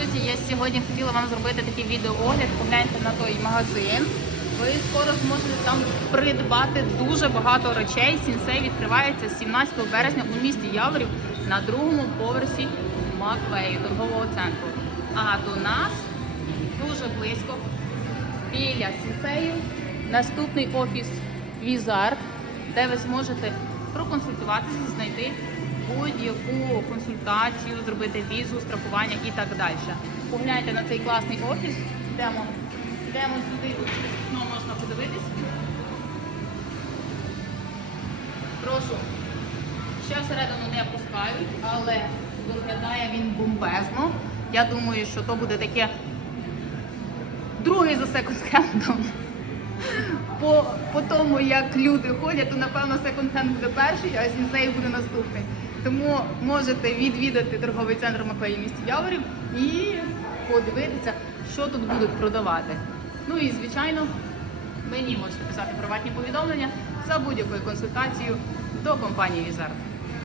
Друзі, я сьогодні хотіла вам зробити такий відеоогляд. Погляньте на той магазин. Ви скоро зможете там придбати дуже багато речей. Сінсей відкривається 17 березня у місті Яворів на другому поверсі Маквею торгового центру. А до нас дуже близько біля сінсею наступний офіс Візард, де ви зможете проконсультуватися, знайти будь-яку консультацію, зробити візу, страхування і так далі. Погляньте на цей класний офіс. Йдемо, йдемо сюди, вікно можна подивитись. Прошу. Ще всередину не пускають, але виглядає він бомбезно. Я думаю, що то буде таке другий за секонд-хендом. По, по тому, як люди ходять, то напевно секонд-хенд буде перший, а сінсей буде наступний. Тому можете відвідати торговий центр Маклеї в місті Яворів і подивитися, що тут будуть продавати. Ну і звичайно, мені можете писати приватні повідомлення за будь-якою консультацією до компанії Візард.